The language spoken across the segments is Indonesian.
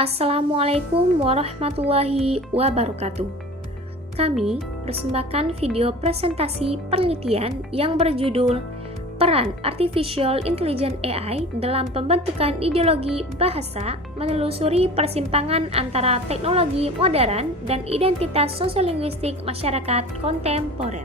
Assalamualaikum warahmatullahi wabarakatuh. Kami persembahkan video presentasi penelitian yang berjudul Peran Artificial Intelligence AI dalam Pembentukan Ideologi Bahasa Menelusuri Persimpangan Antara Teknologi Modern dan Identitas Sosiolinguistik Masyarakat Kontemporer.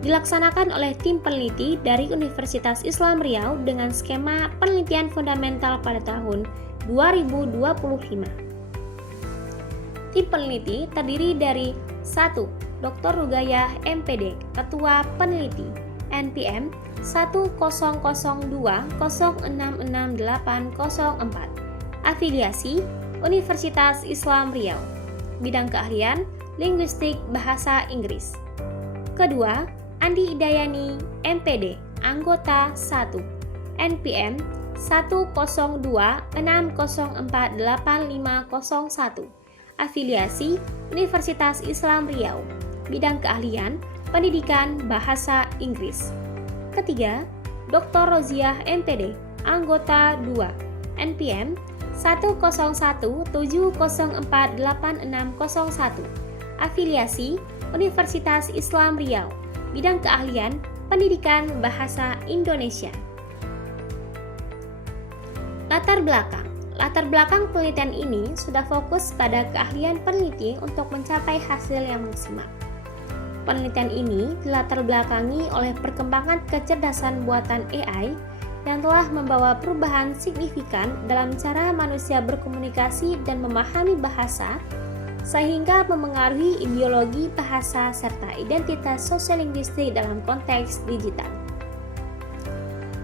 Dilaksanakan oleh tim peneliti dari Universitas Islam Riau dengan skema penelitian fundamental pada tahun 2025. Tim peneliti terdiri dari 1. Dr. Rugayah MPD, Ketua Peneliti, NPM 10020668804, Afiliasi Universitas Islam Riau, Bidang Keahlian Linguistik Bahasa Inggris. Kedua, Andi Idayani, MPD, Anggota 1, NPM 10260485501, Afiliasi Universitas Islam Riau, Bidang Keahlian Pendidikan Bahasa Inggris. Ketiga, Dr. Roziah MPD, Anggota 2, NPM 10170486601, Afiliasi Universitas Islam Riau, Bidang Keahlian Pendidikan Bahasa Indonesia. Latar belakang penelitian ini sudah fokus pada keahlian peneliti untuk mencapai hasil yang maksimal. Penelitian ini dilatar belakangi oleh perkembangan kecerdasan buatan AI yang telah membawa perubahan signifikan dalam cara manusia berkomunikasi dan memahami bahasa, sehingga memengaruhi ideologi bahasa serta identitas sosiolinguistik dalam konteks digital.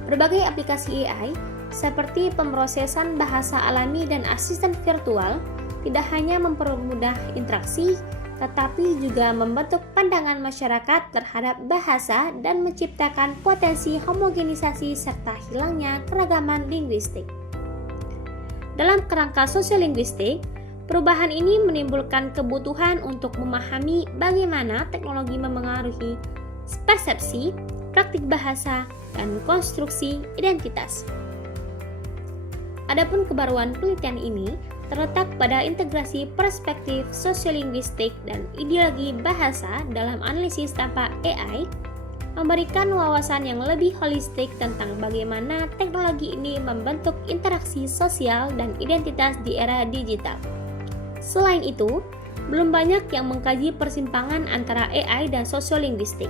Berbagai aplikasi AI seperti pemrosesan bahasa alami dan asisten virtual tidak hanya mempermudah interaksi, tetapi juga membentuk pandangan masyarakat terhadap bahasa dan menciptakan potensi homogenisasi serta hilangnya keragaman linguistik. Dalam kerangka sosiolinguistik, perubahan ini menimbulkan kebutuhan untuk memahami bagaimana teknologi memengaruhi persepsi, praktik bahasa, dan konstruksi identitas. Adapun kebaruan penelitian ini terletak pada integrasi perspektif sosiolinguistik dan ideologi bahasa dalam analisis tanpa AI, memberikan wawasan yang lebih holistik tentang bagaimana teknologi ini membentuk interaksi sosial dan identitas di era digital. Selain itu, belum banyak yang mengkaji persimpangan antara AI dan sosiolinguistik.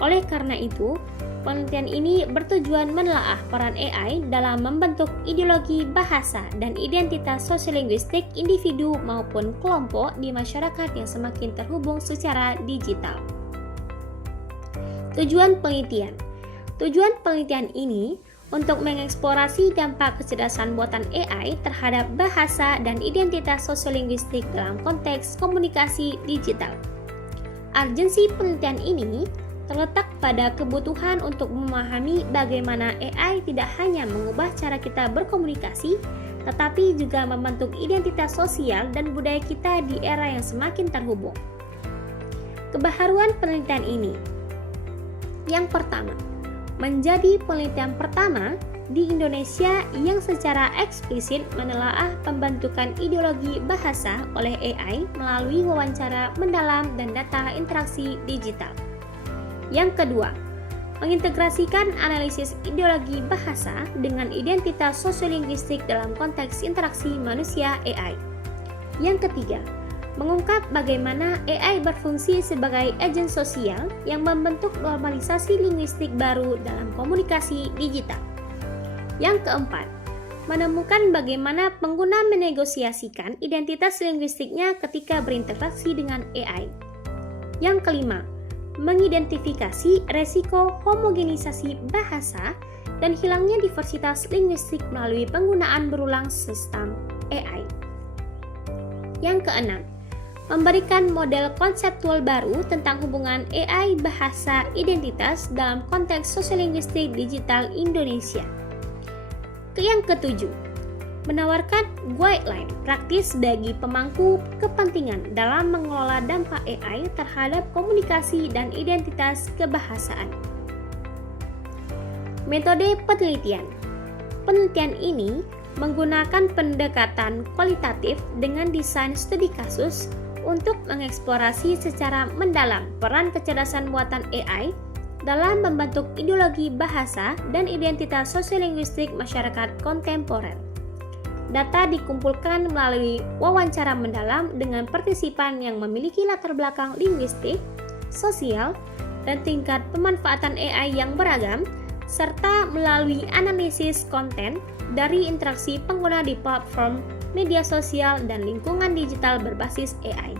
Oleh karena itu, penelitian ini bertujuan menelaah peran AI dalam membentuk ideologi bahasa dan identitas sosiolinguistik individu maupun kelompok di masyarakat yang semakin terhubung secara digital. Tujuan penelitian ini untuk mengeksplorasi dampak kecerdasan buatan AI terhadap bahasa dan identitas sosiolinguistik dalam konteks komunikasi digital. Urgensi penelitian ini terletak pada kebutuhan untuk memahami bagaimana AI tidak hanya mengubah cara kita berkomunikasi, tetapi juga membentuk identitas sosial dan budaya kita di era yang semakin terhubung. Kebaharuan penelitian ini. Yang pertama, menjadi penelitian pertama di Indonesia yang secara eksplisit menelaah pembentukan ideologi bahasa oleh AI melalui wawancara mendalam dan data interaksi digital. Yang kedua, mengintegrasikan analisis ideologi bahasa dengan identitas sosiolinguistik dalam konteks interaksi manusia AI. Yang ketiga, mengungkap bagaimana AI berfungsi sebagai agen sosial yang membentuk normalisasi linguistik baru dalam komunikasi digital. Yang keempat, menemukan bagaimana pengguna menegosiasikan identitas linguistiknya ketika berinteraksi dengan AI. Yang kelima, mengidentifikasi resiko homogenisasi bahasa dan hilangnya diversitas linguistik melalui penggunaan berulang sistem AI. Yang keenam, memberikan model konseptual baru tentang hubungan AI bahasa identitas dalam konteks sosiolinguistik digital Indonesia. Yang ketujuh, menawarkan guideline praktis bagi pemangku kepentingan dalam mengelola dampak AI terhadap komunikasi dan identitas kebahasaan. Metode penelitian. Penelitian ini menggunakan pendekatan kualitatif dengan desain studi kasus untuk mengeksplorasi secara mendalam peran kecerdasan buatan AI dalam membentuk ideologi bahasa dan identitas sosiolinguistik masyarakat kontemporer. Data dikumpulkan melalui wawancara mendalam dengan partisipan yang memiliki latar belakang linguistik, sosial, dan tingkat pemanfaatan AI yang beragam, serta melalui analisis konten dari interaksi pengguna di platform media sosial dan lingkungan digital berbasis AI.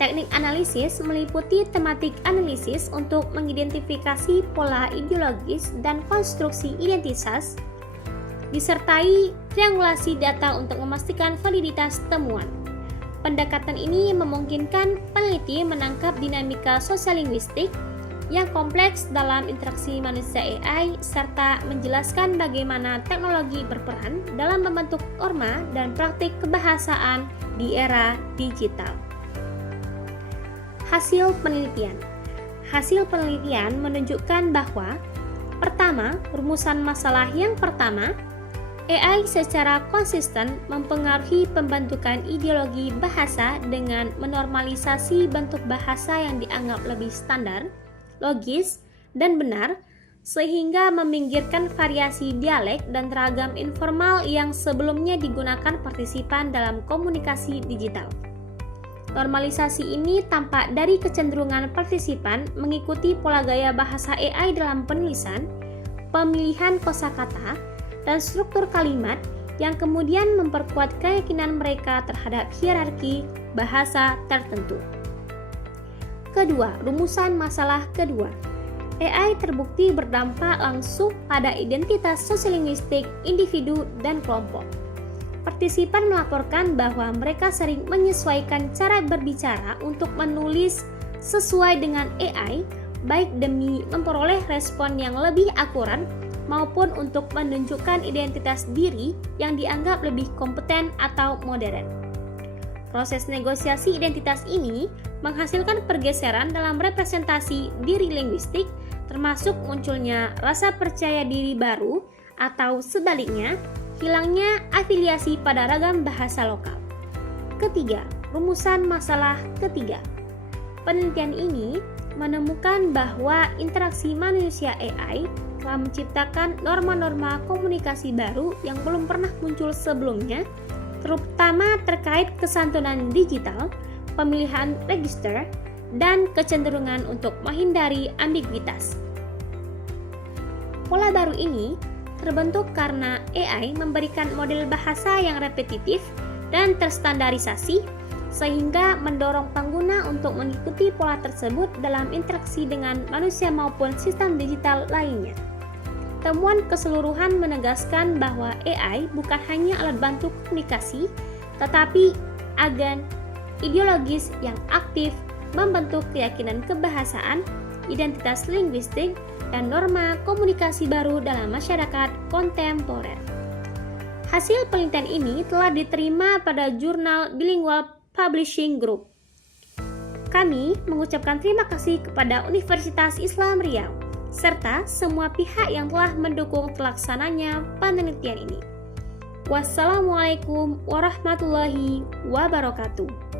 Teknik analisis meliputi tematik analisis untuk mengidentifikasi pola ideologis dan konstruksi identitas, disertai triangulasi data untuk memastikan validitas temuan. Pendekatan ini memungkinkan peneliti menangkap dinamika sosiolinguistik yang kompleks dalam interaksi manusia AI serta menjelaskan bagaimana teknologi berperan dalam membentuk norma dan praktik kebahasaan di era digital. Hasil penelitian. Hasil penelitian menunjukkan bahwa pertama, rumusan masalah yang pertama, AI secara konsisten mempengaruhi pembentukan ideologi bahasa dengan menormalisasi bentuk bahasa yang dianggap lebih standar, logis, dan benar, sehingga meminggirkan variasi dialek dan ragam informal yang sebelumnya digunakan partisipan dalam komunikasi digital. Normalisasi ini tampak dari kecenderungan partisipan mengikuti pola gaya bahasa AI dalam penulisan, pemilihan kosakata, dan struktur kalimat yang kemudian memperkuat keyakinan mereka terhadap hierarki bahasa tertentu. Kedua, rumusan masalah kedua. AI terbukti berdampak langsung pada identitas sosiolinguistik individu dan kelompok. Partisipan melaporkan bahwa mereka sering menyesuaikan cara berbicara untuk menulis sesuai dengan AI, baik demi memperoleh respon yang lebih akurat maupun untuk menunjukkan identitas diri yang dianggap lebih kompeten atau modern. Proses negosiasi identitas ini menghasilkan pergeseran dalam representasi diri linguistik, termasuk munculnya rasa percaya diri baru atau sebaliknya, hilangnya afiliasi pada ragam bahasa lokal. Ketiga, rumusan masalah ketiga. Penelitian ini menemukan bahwa interaksi manusia AI telah menciptakan norma-norma komunikasi baru yang belum pernah muncul sebelumnya, terutama terkait kesantunan digital, pemilihan register, dan kecenderungan untuk menghindari ambiguitas. Pola baru ini terbentuk karena AI memberikan model bahasa yang repetitif dan terstandarisasi, sehingga mendorong pengguna untuk mengikuti pola tersebut dalam interaksi dengan manusia maupun sistem digital lainnya. Temuan keseluruhan menegaskan bahwa AI bukan hanya alat bantu komunikasi, tetapi agen ideologis yang aktif membentuk keyakinan kebahasaan, identitas linguistik, dan norma komunikasi baru dalam masyarakat kontemporer. Hasil penelitian ini telah diterima pada jurnal Bilingual Publishing Group. Kami mengucapkan terima kasih kepada Universitas Islam Riau, serta semua pihak yang telah mendukung terlaksananya penelitian ini. Wassalamualaikum warahmatullahi wabarakatuh.